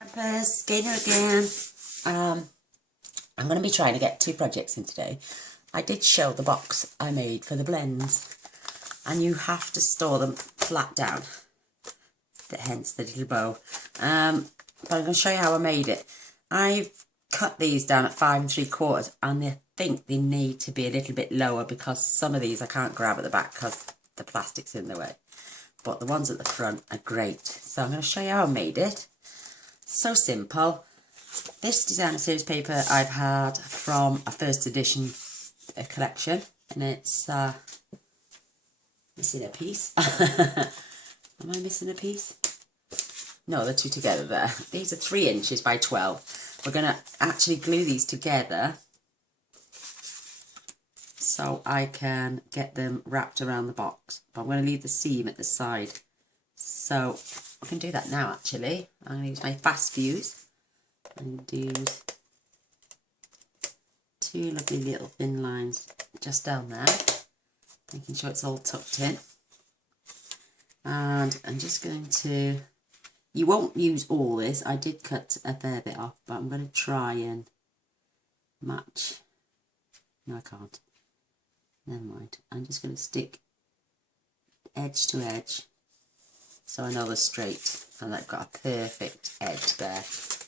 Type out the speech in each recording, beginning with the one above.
Campers, Gainer again. I'm going to be trying to get 2 projects in today. I did show the box I made for the blends, and you have to store them flat down, hence the little bow. But I'm going to show you how I made it. I've cut these down at 5 3/4, and I think they need to be a little bit lower because some of these I can't grab at the back because the plastic's in the way. But the ones at the front are great. So I'm going to show you how I made it. So simple. This designer series paper I've had from a first edition collection, and it's missing a piece. Am I missing a piece? No, they're 2 together there. These are 3 inches by 12. We're going to actually glue these together so I can get them wrapped around the box. But I'm going to leave the seam at the side. So I can do that now actually. I'm going to use my fast fuse and use 2 lovely little thin lines just down there, making sure it's all tucked in. And I'm just going to, you won't use all this, I did cut a fair bit off, but I'm going to try and match. No, I can't. Never mind. I'm just going to stick edge to edge so I know they're straight, and I've got a perfect edge there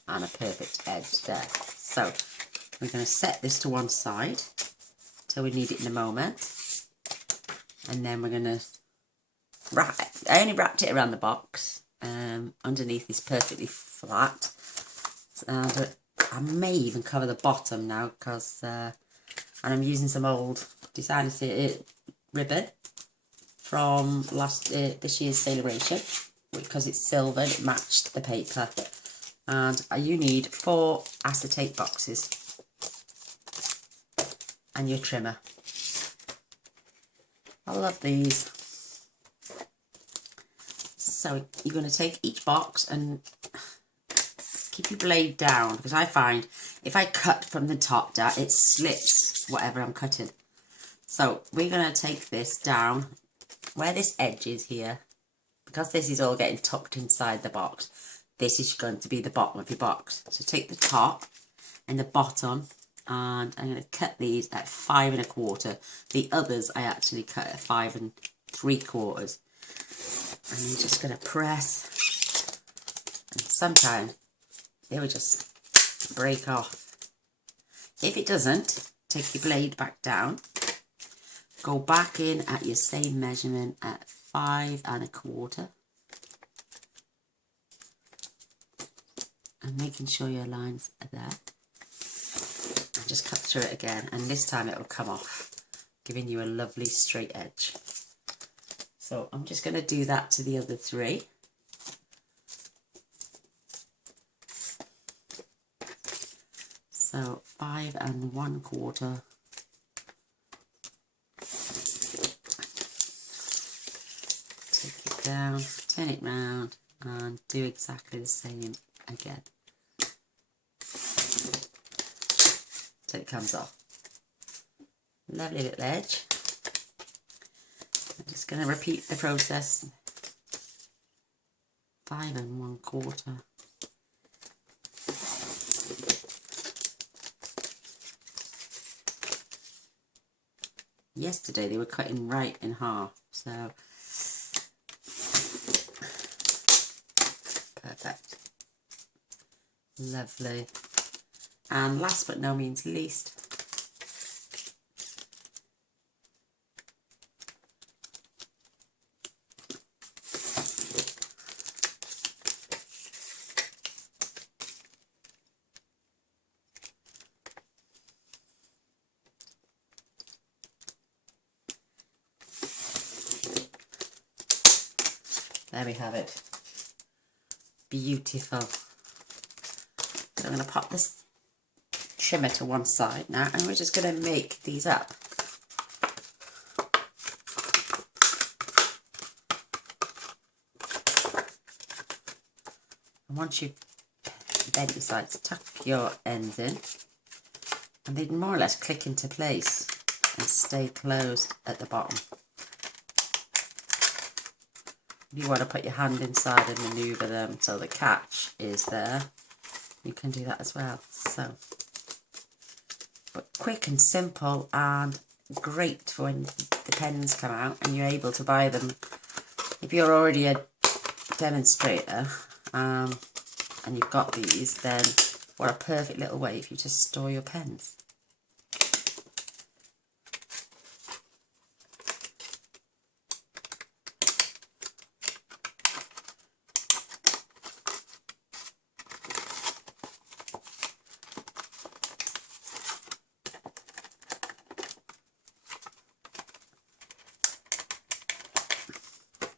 and a perfect edge there. So we're going to set this to one side till we need it in a moment, and then we're going to wrap it. I only wrapped it around the box. Underneath is perfectly flat, and I may even cover the bottom now because and I'm using some old designer ribbon from this year's celebration because it's silver and it matched the paper. And you need 4 acetate boxes and your trimmer. I love these. So you're going to take each box and keep your blade down, because I find if I cut from the top down, it slips whatever I'm cutting. So we're going to take this down where this edge is here, because this is all getting tucked inside the box. This is going to be the bottom of your box. So take the top and the bottom, and I'm going to cut these at 5 1/4. The others I actually cut at 5 3/4. And you're just going to press, and sometimes they will just break off. If it doesn't, take your blade back down, go back in at your same measurement at 5 1/4, and making sure your lines are there, and just cut through it again, and this time it will come off, giving you a lovely straight edge. So I'm just going to do that to the other 3. So 5 1/4. Take it down, turn it round, and do exactly the same again till it comes off. Lovely little edge. I'm just going to repeat the process. 5 1/4. Yesterday they were cutting right in half, so perfect. Lovely. And last but no means least, there we have it. Beautiful. So I'm going to pop this trimmer to one side now, and we're just going to make these up. And once you've bent your sides, tuck your ends in, and they more or less click into place and stay closed at the bottom. You want to put your hand inside and manoeuvre them so they catch is there, you can do that as well. So, but quick and simple and great for when the pens come out and you're able to buy them. If you're already a demonstrator and you've got these, then what a perfect little way for you to store your pens.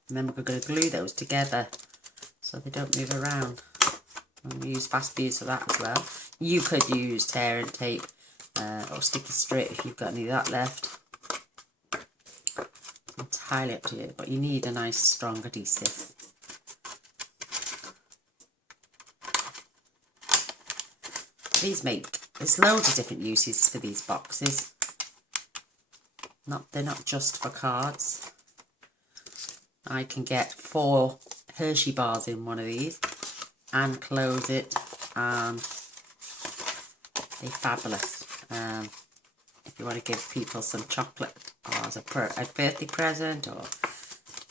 Remember, we're going to glue those together so they don't move around. And we use fast fuse for that as well. You could use tear and tape or sticky strip if you've got any of that left. It's entirely up to you, but you need a nice strong adhesive. There's loads of different uses for these boxes. They're not just for cards. I can get 4 Hershey bars in one of these and close it, and they're fabulous. If you want to give people some chocolate or as a birthday present or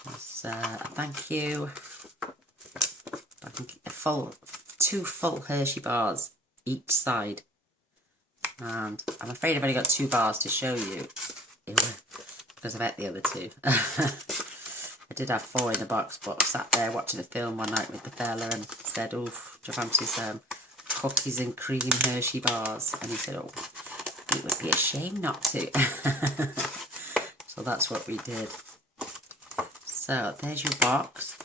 as a thank you, I can get 2 full Hershey bars each side, and I'm afraid I've only got 2 bars to show you because I've ate the other 2. I did have 4 in the box, but I sat there watching a film one night with the fella and said, "Oh, do you fancy some cookies and cream Hershey bars?" And he said, "Oh, it would be a shame not to." So that's what we did. So there's your box.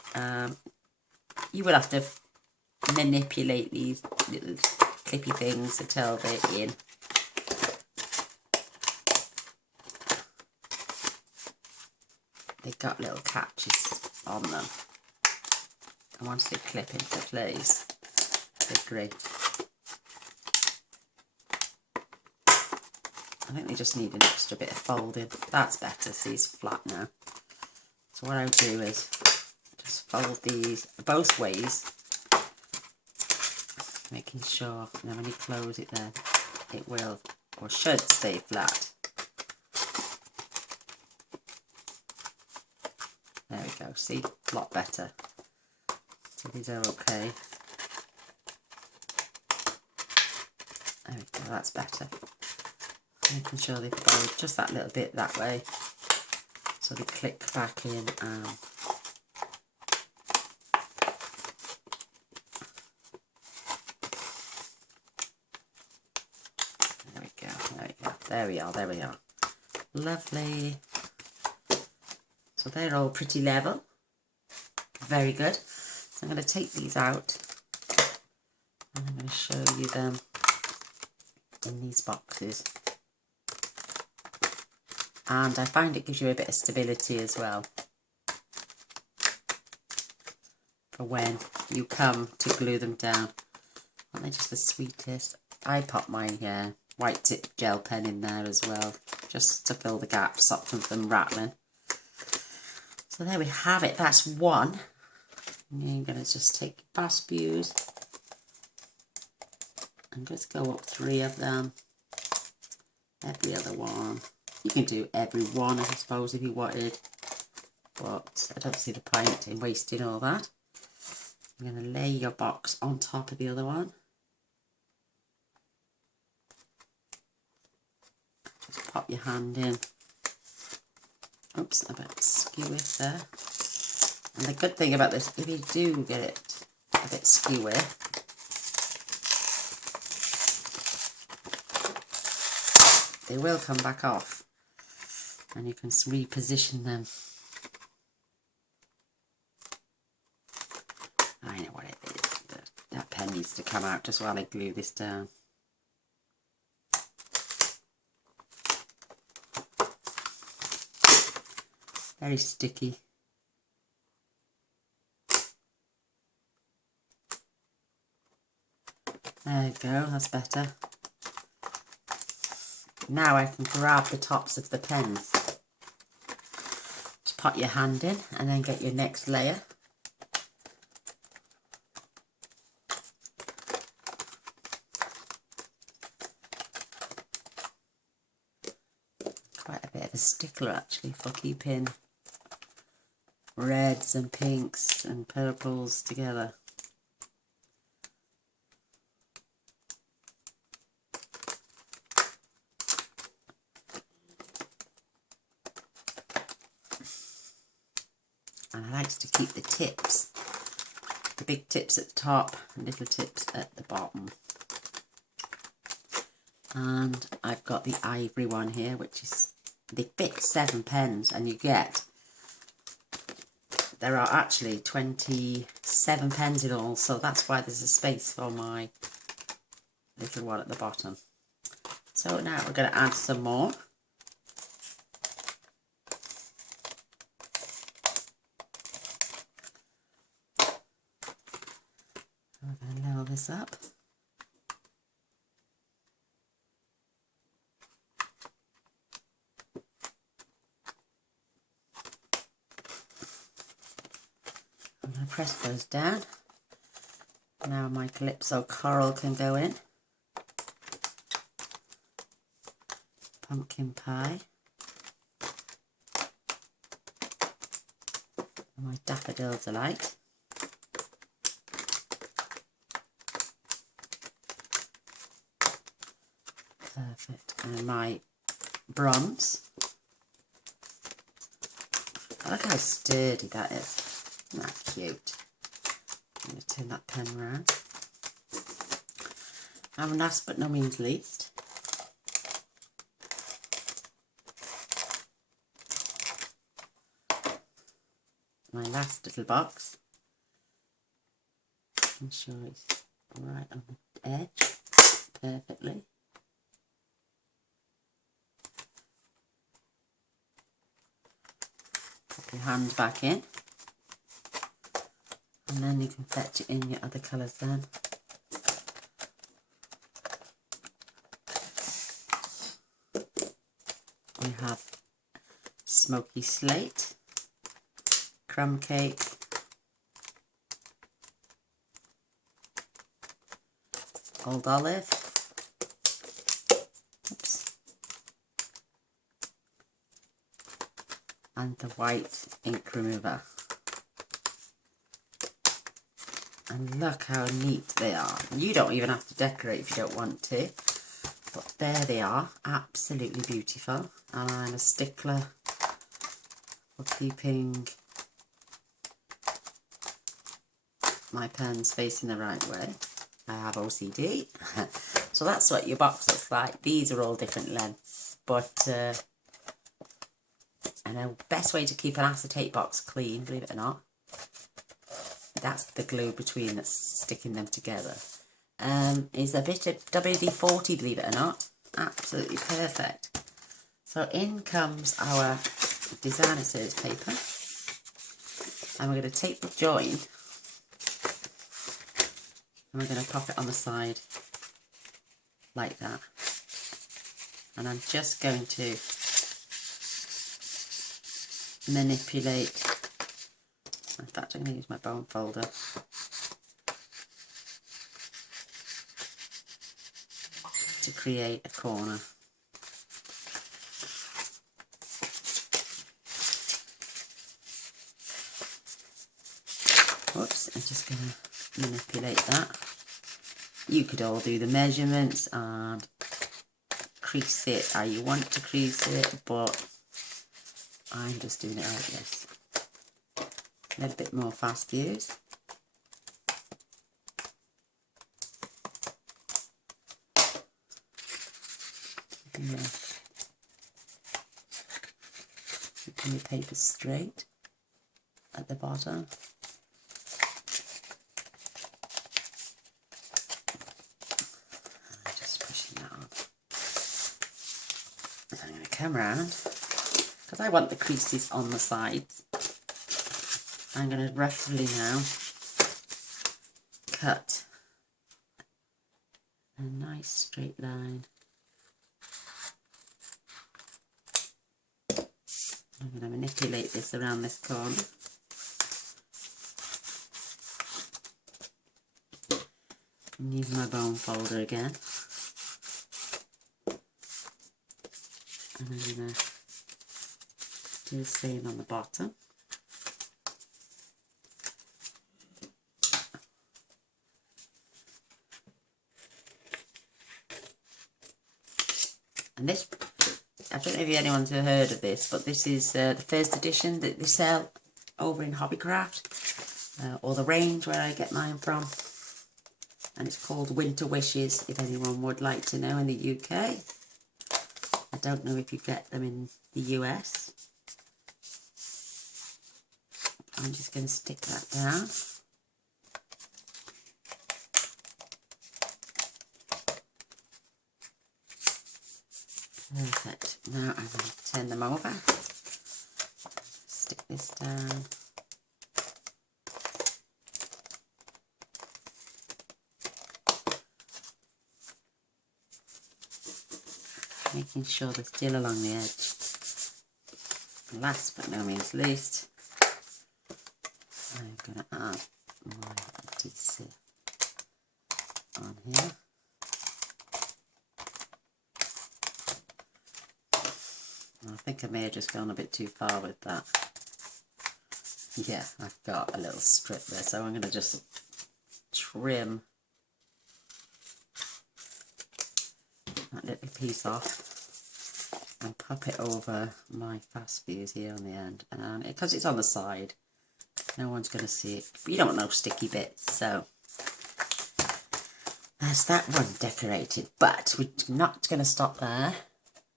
You will have to manipulate these little clippy things until they're in. They've got little catches on them, and once they clip into place, they're great. I think they just need an extra bit of folding. That's better, see, it's flat now. So what I'll do is just fold these both ways, making sure, and then when you close it there, it will, or should, stay flat. There we go, see, a lot better. So these are okay. There we go, that's better. Making sure they fold just that little bit that way, so they click back in. There we go, there we go, there we are, there we are. Lovely. So they're all pretty level. Very good. So I'm going to take these out and I'm going to show you them in these boxes. And I find it gives you a bit of stability as well for when you come to glue them down. Aren't they just the sweetest? I pop mine here, white tip gel pen in there as well, just to fill the gaps, stop them from rattling. So there we have it, that's one. And you're going to just take fast fuse and just go up 3 of them, every other one. You can do every one, I suppose, if you wanted, but I don't see the point in wasting all that. I'm going to lay your box on top of the other one. Just pop your hand in. Oops, a bit skewy there. And the good thing about this, if you do get it a bit skewy, they will come back off and you can reposition them. I know what it is. That pen needs to come out just while I glue this down. Very sticky. There we go, that's better. Now I can grab the tops of the pens. Just put your hand in and then get your next layer. quite a bit of a stickler actually for keeping reds and pinks and purples together. And I like to keep the tips, the big tips at the top and little tips at the bottom. And I've got the ivory one here, which is, they fit 7 pens, and you get, there are actually 27 pens in all, so that's why there's a space for my little one at the bottom. So now we're going to add some more. We're going to level this up. I'm going to press those down. Now my Calypso coral can go in. Pumpkin pie. And my daffodil delight. Perfect. And my bronze. Look how sturdy that is. Isn't that cute? I'm going to turn that pen around. And last but not means least, my last little box. I'm sure it's right on the edge perfectly. Pop your hand back in. And then you can fetch it in your other colours then. We have smoky slate, crumb cake, old olive, oops, and the white ink remover. And look how neat they are. You don't even have to decorate if you don't want to. But there they are, absolutely beautiful. And I'm a stickler for keeping my pens facing the right way. I have OCD. So that's what your box looks like. These are all different lengths. But and the best way to keep an acetate box clean, believe it or not, that's the glue between that's sticking them together, is a bit of WD-40, believe it or not. Absolutely perfect. So in comes our designer series paper, and we're going to take the join and we're going to pop it on the side like that. And I'm just going to manipulate. In fact, I'm going to use my bone folder to create a corner. Whoops, I'm just going to manipulate that. You could all do the measurements and crease it how you want to crease it, but I'm just doing it like this. A little bit more fast views. Yeah. Keeping your paper straight at the bottom. And just pushing that on. And I'm going to come around, because I want the creases on the sides. I'm going to roughly now cut a nice straight line. I'm going to manipulate this around this corner. And use my bone folder again. And I'm going to do the same on the bottom. And this, I don't know if anyone's heard of this, but this is the first edition that they sell over in Hobbycraft, or the range where I get mine from. And it's called Winter Wishes, if anyone would like to know, in the UK. I don't know if you get them in the US. I'm just going to stick that down. Perfect. Now I'm going to turn them over. Stick this down. Making sure they're still along the edge. And last but no means least, I'm going to add my adhesive on here. I think I may have just gone a bit too far with that. Yeah, I've got a little strip there, so I'm going to just trim that little piece off and pop it over my fast fuse here on the end. And because it's on the side, no one's going to see it. You don't want no sticky bits, so there's that one decorated. But we're not going to stop there.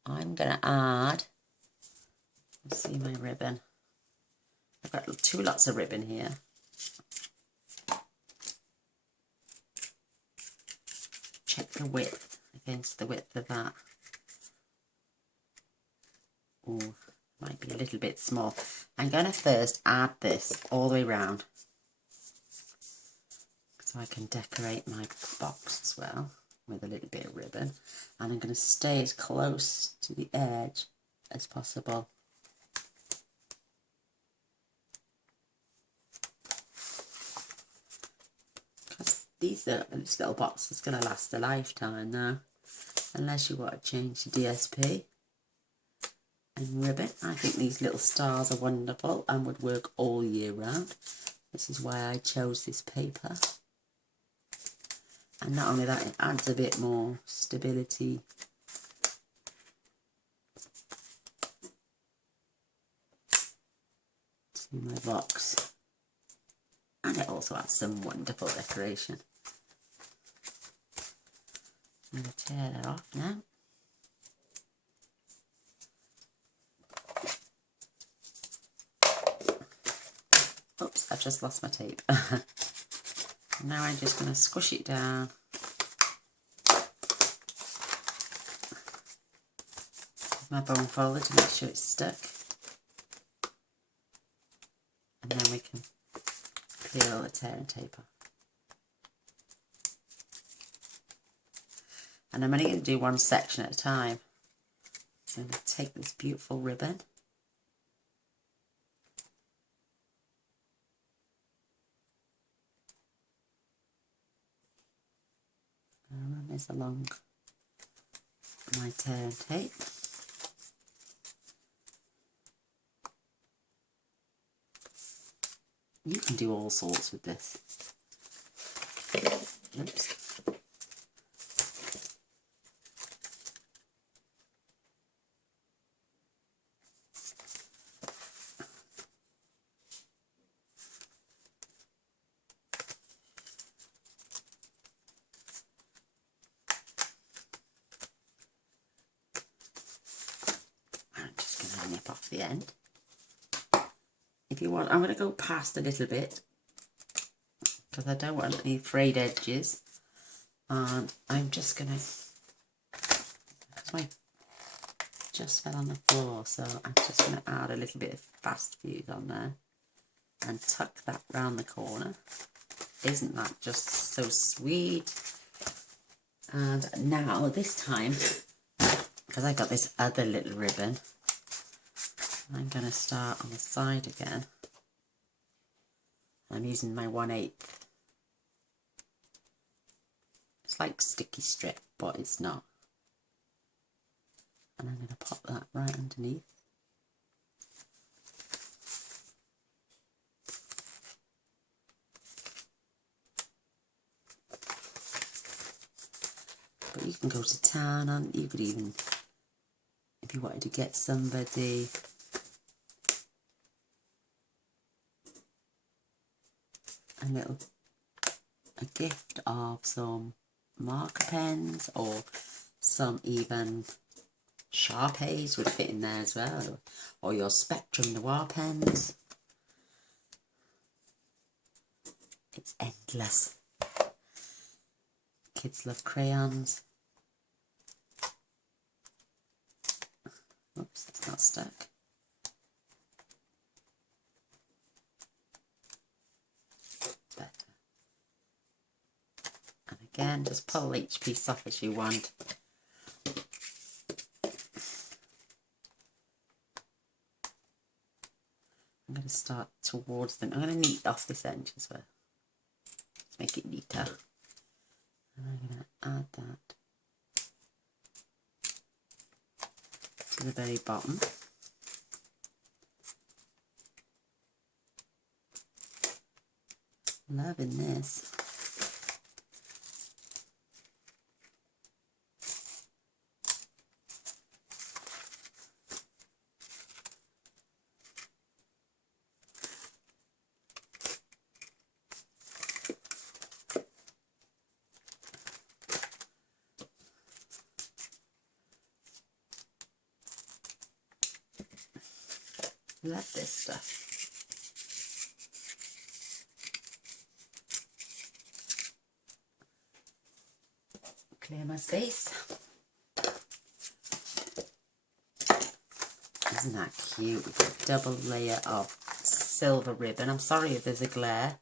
I'm going to add, let's see my ribbon. I've got 2 lots of ribbon here. Check the width against the width of that. Oh, might be a little bit small. I'm going to first add this all the way around so I can decorate my box as well with a little bit of ribbon. And I'm going to stay as close to the edge as possible. This little box is going to last a lifetime now, unless you want to change the DSP and ribbon. I think these little stars are wonderful and would work all year round. This is why I chose this paper. And not only that, it adds a bit more stability to my box. And it also adds some wonderful decoration. I'm going to tear that off now. Oops, I've just lost my tape. Now I'm just going to squish it down. With my bone folder to make sure it's stuck. And then we can peel the tear and tape off. And I'm only going to do one section at a time. So I'm going to take this beautiful ribbon. And run this along my tear and tape. You can do all sorts with this. Oops. I'm just going to nip off the end. If you want, I'm going to go past a little bit because I don't want any frayed edges, and I'm just going to, because my just fell on the floor, so I'm just going to add a little bit of fast fuse on there and tuck that round the corner. Isn't that just so sweet? And now this time, because I got this other little ribbon, I'm going to start on the side again. I'm using my 1/8. It's like sticky strip, but it's not. And I'm going to pop that right underneath. you can go to town on. You could even, if you wanted to get somebody a gift of some marker pens, or some even Sharpies would fit in there as well, or your Spectrum Noir pens. It's endless. Kids love crayons. Oops, it's not stuck. Better. And again, just pull each piece off as you want. I'm going to start towards them. I'm going to neat off this edge as well. Let's make it neater. And I'm going to add that to the very bottom. Loving this. Love this stuff. Clear my space. Isn't that cute? We've got a double layer of silver ribbon. I'm sorry if there's a glare,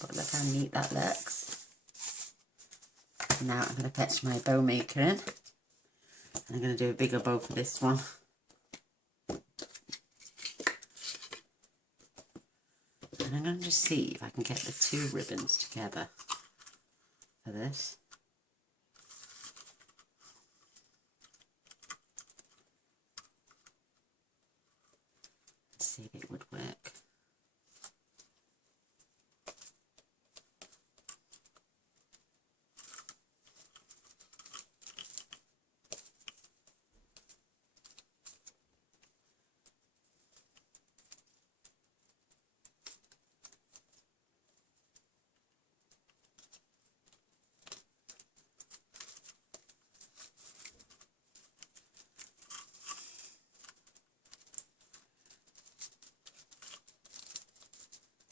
but look how neat that looks. Now I'm going to fetch my bow maker in. I'm going to do a bigger bow for this one. And I'm going to just see if I can get the two ribbons together for this. Let's see if it would work.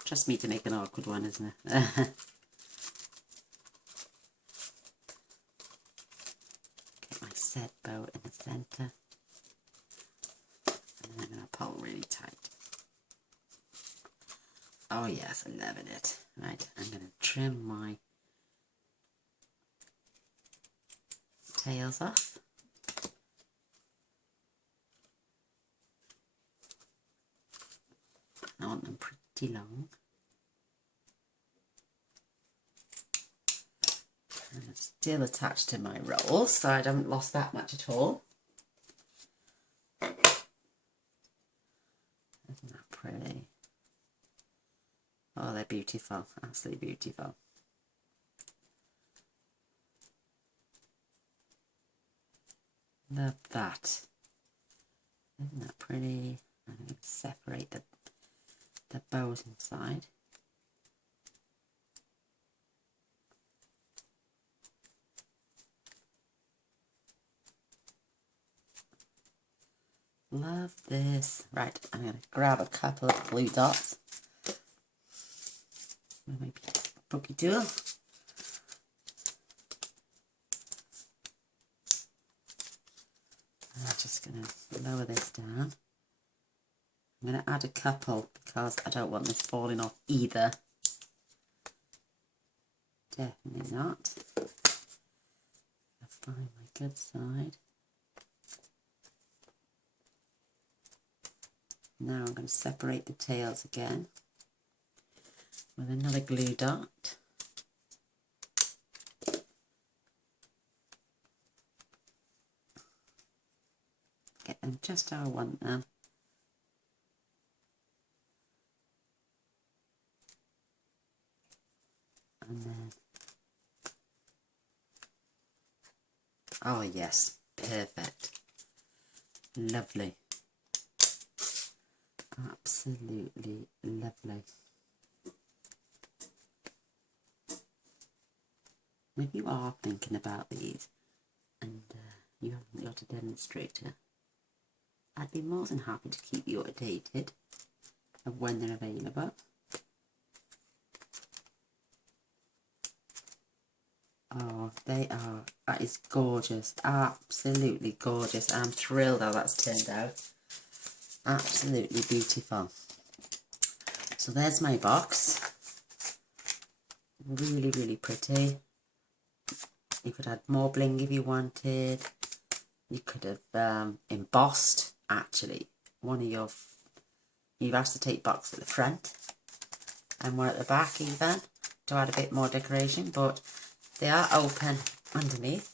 Trust me to make an awkward one, isn't it? Get my set bow in the centre. And I'm going to pull really tight. Oh yes, I'm loving it. Right, I'm going to trim my tails off. I want them pretty long. And it's still attached to my roll, so I haven't lost that much at all. Isn't that pretty? Oh, they're beautiful, absolutely beautiful. Love that. Isn't that pretty? I'm going to separate the bows inside. Love this. Right, I'm going to grab a couple of glue dots with my pokey tool. I'm just going to lower this down. I'm going to add a couple because I don't want this falling off either. Definitely not. I'll find my good side. Now I'm going to separate the tails again with another glue dot. Get them just how I want them. And then Oh yes, perfect. Lovely. Absolutely lovely. When you are thinking about these and you haven't got a demonstrator, I'd be more than happy to keep you updated of when they're available. Oh, they are. That is gorgeous. Absolutely gorgeous. I'm thrilled how that's turned out. Absolutely beautiful. So there's my box. Really, really pretty. You could add more bling if you wanted. You could have embossed, actually, one of your acetate box at the front and one at the back even, to add a bit more decoration, but they are open underneath.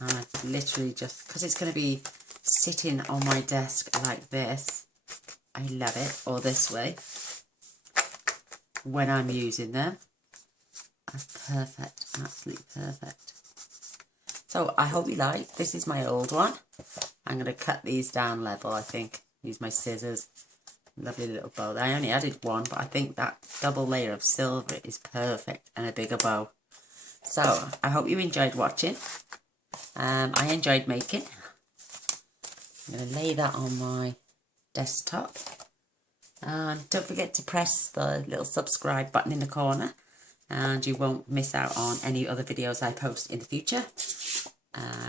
And I've literally just, because it's going to be sitting on my desk like this, I love it, or this way, when I'm using them. Perfect, absolutely perfect. So I hope you like. This is my old one. I'm going to cut these down level, I think. Use my scissors. Lovely little bow. I only added one, but I think that double layer of silver is perfect, and a bigger bow. So I hope you enjoyed watching. I enjoyed making. I'm going to lay that on my desktop. And don't forget to press the little subscribe button in the corner, and you won't miss out on any other videos I post in the future.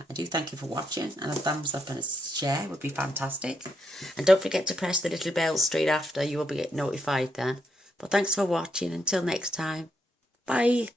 I do thank you for watching, and a thumbs up and a share would be fantastic. And don't forget to press the little bell straight after. You will be notified then. But thanks for watching. Until next time. Bye.